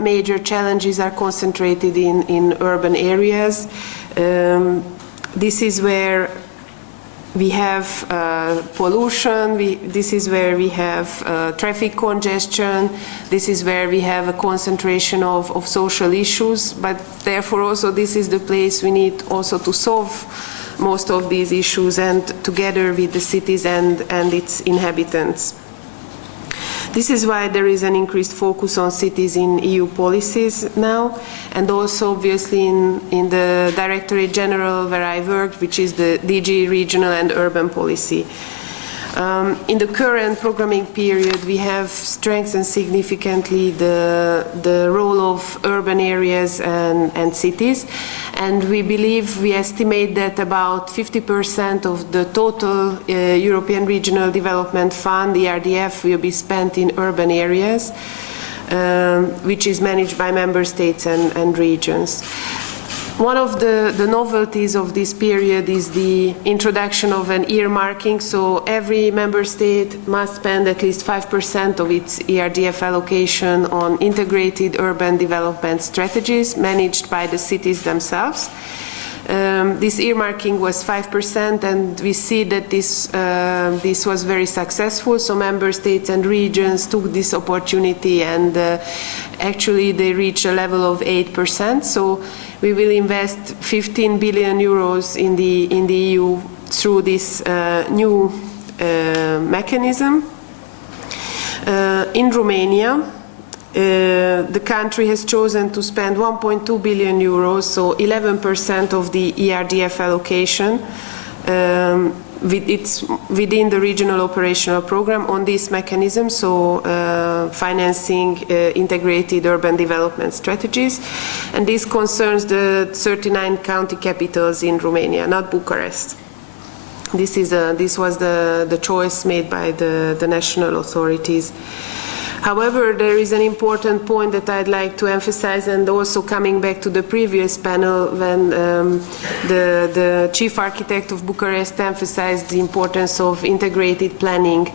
major challenges are concentrated in urban areas. This is where we have pollution, this is where we have traffic congestion, this is where we have a concentration of social issues, but therefore also this is the place we need also to solve most of these issues, and together with the cities and its inhabitants. This is why there is an increased focus on cities in EU policies now, and also obviously in the Directorate General where I worked, which is the DG Regional and Urban Policy. In the current programming period, we have strengthened significantly the role of urban areas and cities, and we estimate that about 50% of the total European Regional Development Fund, the ERDF, will be spent in urban areas, which is managed by member states and regions. One of the novelties of this period is the introduction of an earmarking, so every member state must spend at least 5% of its ERDF allocation on integrated urban development strategies managed by the cities themselves. This earmarking was 5%, and we see that this was very successful, so member states and regions took this opportunity, and actually they reached a level of 8%, so we will invest 15 billion euros in the EU through this new mechanism. In Romania, the country has chosen to spend 1.2 billion euros, so 11% of the ERDF allocation. It's within the regional operational program on this mechanism, so financing integrated urban development strategies, and this concerns the 39 county capitals in Romania, not Bucharest. This was the choice made by the national authorities. However, there is an important point that I'd like to emphasize, and also coming back to the previous panel when the chief architect of Bucharest emphasized the importance of integrated planning,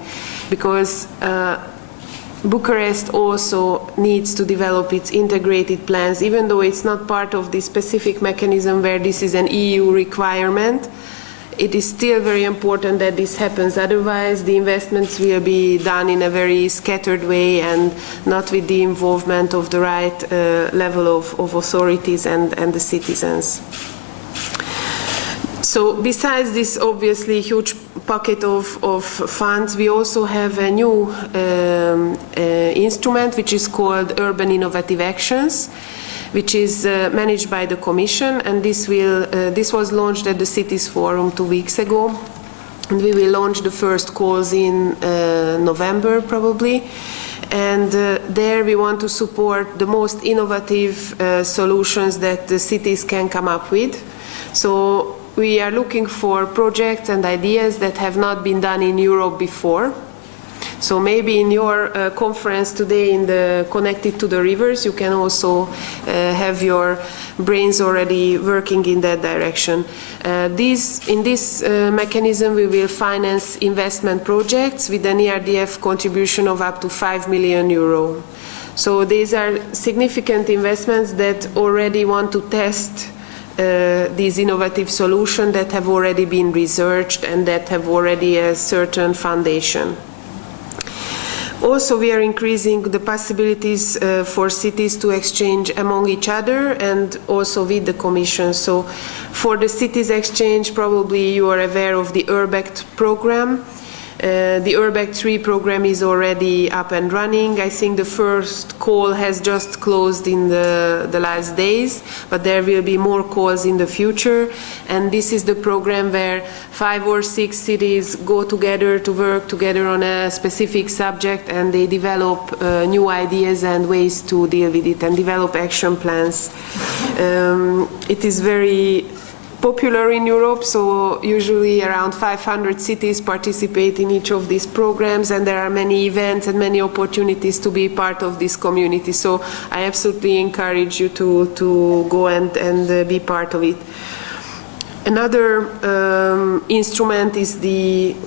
because Bucharest also needs to develop its integrated plans, even though it's not part of the specific mechanism where this is an EU requirement. It is still very important that this happens, otherwise the investments will be done in a very scattered way and not with the involvement of the right level of authorities and the citizens. So besides this obviously huge pocket of funds, we also have a new instrument which is called Urban Innovative Actions, which is managed by the Commission, and this was launched at the Cities Forum 2 weeks ago, and we will launch the first calls in November probably, and there we want to support the most innovative solutions that the cities can come up with. So we are looking for projects and ideas that have not been done in Europe before. So maybe in your conference today in the Connected to the Rivers, you can also have your brains already working in that direction. In this mechanism we will finance investment projects with an ERDF contribution of up to 5 million euro. So these are significant investments that already want to test these innovative solutions that have already been researched and that have already a certain foundation. Also, we are increasing the possibilities for cities to exchange among each other and also with the Commission. So for the cities exchange, probably you are aware of the URBACT program. The URBACT 3 program is already up and running. I think the first call has just closed in the last days, but there will be more calls in the future. And this is the program where 5 or 6 cities go together to work together on a specific subject, and they develop new ideas and ways to deal with it and develop action plans. It is very popular in Europe, so usually around 500 cities participate in each of these programs, and there are many events and many opportunities to be part of this community. So I absolutely encourage you to go and be part of it. Another instrument is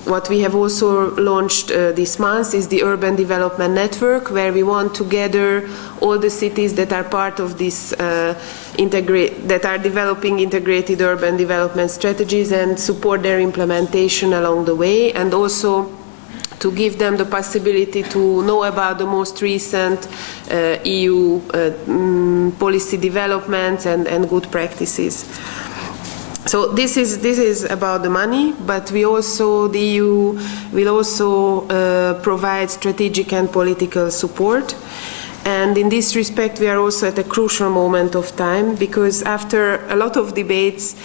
what we have also launched this month is the Urban Development Network, where we want to gather all the cities that are part of this that are developing integrated urban development strategies and support their implementation along the way, and also to give them the possibility to know about the most recent EU policy developments and good practices. So this is about the money, but the EU will also provide strategic and political support. And in this respect, we are also at a crucial moment of time, because after a lot of debates,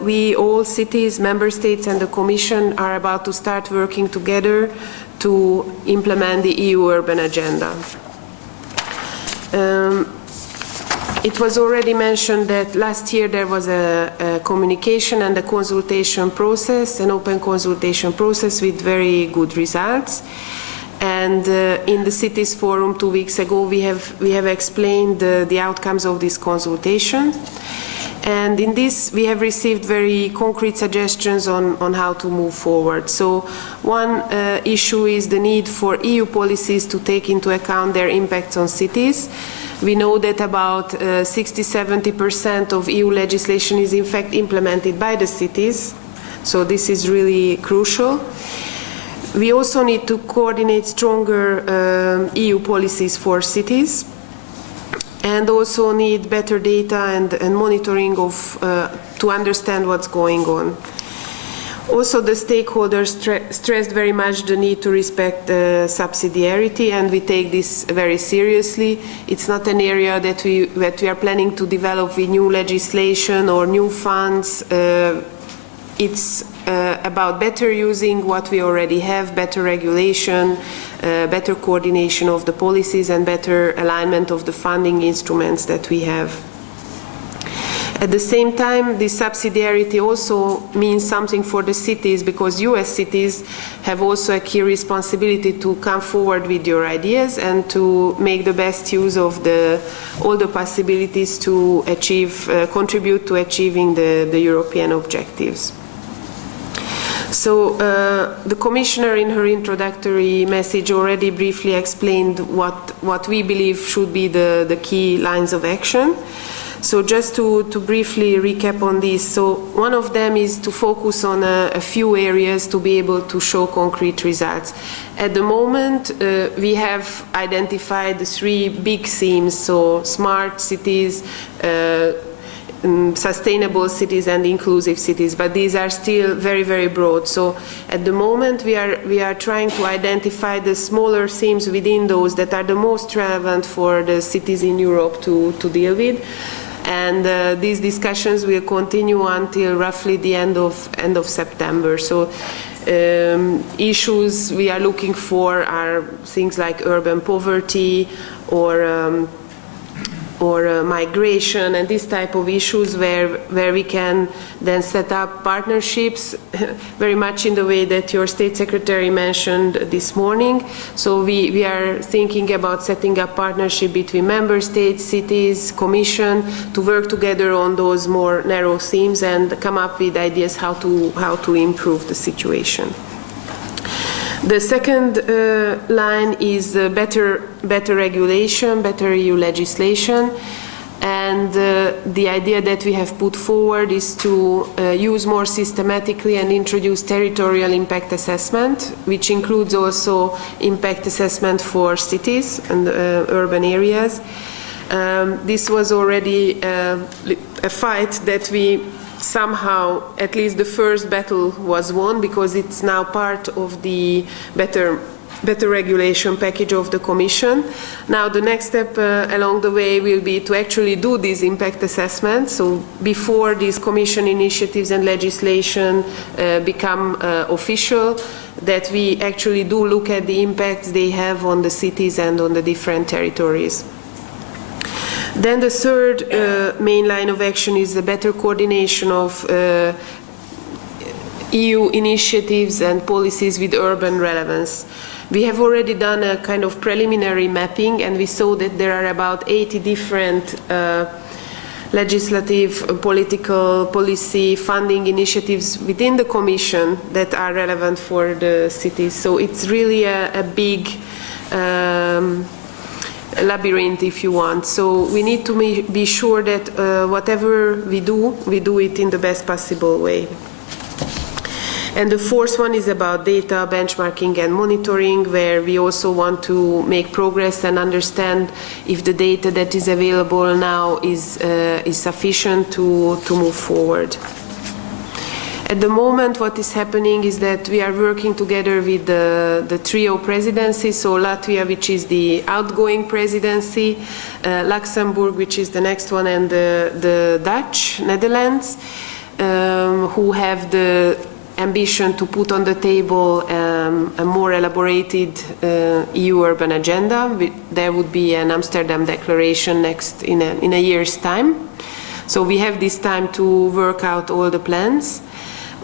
we all cities, member states and the Commission are about to start working together to implement the EU urban agenda. It was already mentioned that last year there was a communication and a consultation process, an open consultation process with very good results. And in the Cities Forum 2 weeks ago, we have explained the outcomes of this consultation. And in this, we have received very concrete suggestions on how to move forward. So one issue is the need for EU policies to take into account their impacts on cities. We know that about 60–70% of EU legislation is in fact implemented by the cities, so this is really crucial. We also need to coordinate stronger EU policies for cities, and also need better data and monitoring to understand what's going on. Also, the stakeholders stressed very much the need to respect subsidiarity, and we take this very seriously. It's not an area that we are planning to develop with new legislation or new funds. It's about better using what we already have, better regulation, better coordination of the policies, and better alignment of the funding instruments that we have. At the same time, this subsidiarity also means something for the cities, because US cities have also a key responsibility to come forward with your ideas and to make the best use of all the possibilities to contribute to achieving the European objectives. So the Commissioner in her introductory message already briefly explained what we believe should be the key lines of action. So just to briefly recap on this, so one of them is to focus on a few areas to be able to show concrete results. At the moment, we have identified the 3 big themes, so smart cities, sustainable cities and inclusive cities, but these are still very, very broad. So at the moment we are trying to identify the smaller themes within those that are the most relevant for the cities in Europe to deal with. And these discussions will continue until roughly the end of September. So issues we are looking for are things like urban poverty or migration and this type of issues where we can then set up partnerships very much in the way that your State Secretary mentioned this morning. So we are thinking about setting up partnership between member states, cities, Commission to work together on those more narrow themes and come up with ideas how to improve the situation. The second line is better regulation, better EU legislation, and the idea that we have put forward is to use more systematically and introduce territorial impact assessment, which includes also impact assessment for cities and urban areas. This was already a fight that we somehow, at least the first battle was won, because it's now part of the better regulation package of the Commission. Now the next step along the way will be to actually do these impact assessments. So before these Commission initiatives and legislation become official, that we actually do look at the impacts they have on the cities and on the different territories. Then the third main line of action is the better coordination of EU initiatives and policies with urban relevance. We have already done a kind of preliminary mapping, and we saw that there are about 80 different legislative, political, policy, funding initiatives within the Commission that are relevant for the cities. So it's really a big labyrinth, if you want. So we need to be sure that whatever we do it in the best possible way. And the fourth one is about data benchmarking and monitoring, where we also want to make progress and understand if the data that is available now is sufficient to move forward. At the moment, what is happening is that we are working together with the trio presidency, so Latvia, which is the outgoing presidency, Luxembourg, which is the next one, and the Dutch, Netherlands, who have the ambition to put on the table a more elaborated EU urban agenda. There would be an Amsterdam Declaration next in a year's time. So we have this time to work out all the plans.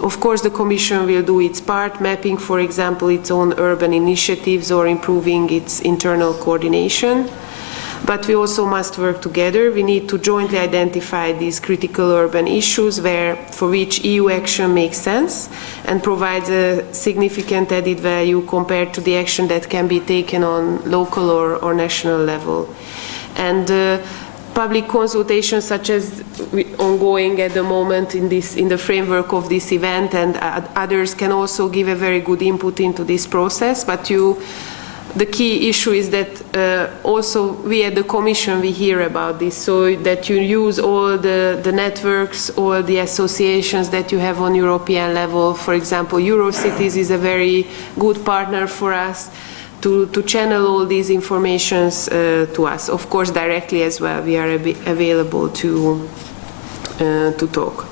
Of course, the Commission will do its part, mapping, for example, its own urban initiatives or improving its internal coordination. But we also must work together. We need to jointly identify these critical urban issues for which EU action makes sense and provides a significant added value compared to the action that can be taken on local or national level. And public consultations such as ongoing at the moment in the framework of this event and others can also give a very good input into this process. But the key issue is that also we at the Commission, we hear about this, so that you use all the networks, all the associations that you have on European level. For example, Eurocities is a very good partner for us to channel all these informations to us. Of course, directly as well, we are available to talk.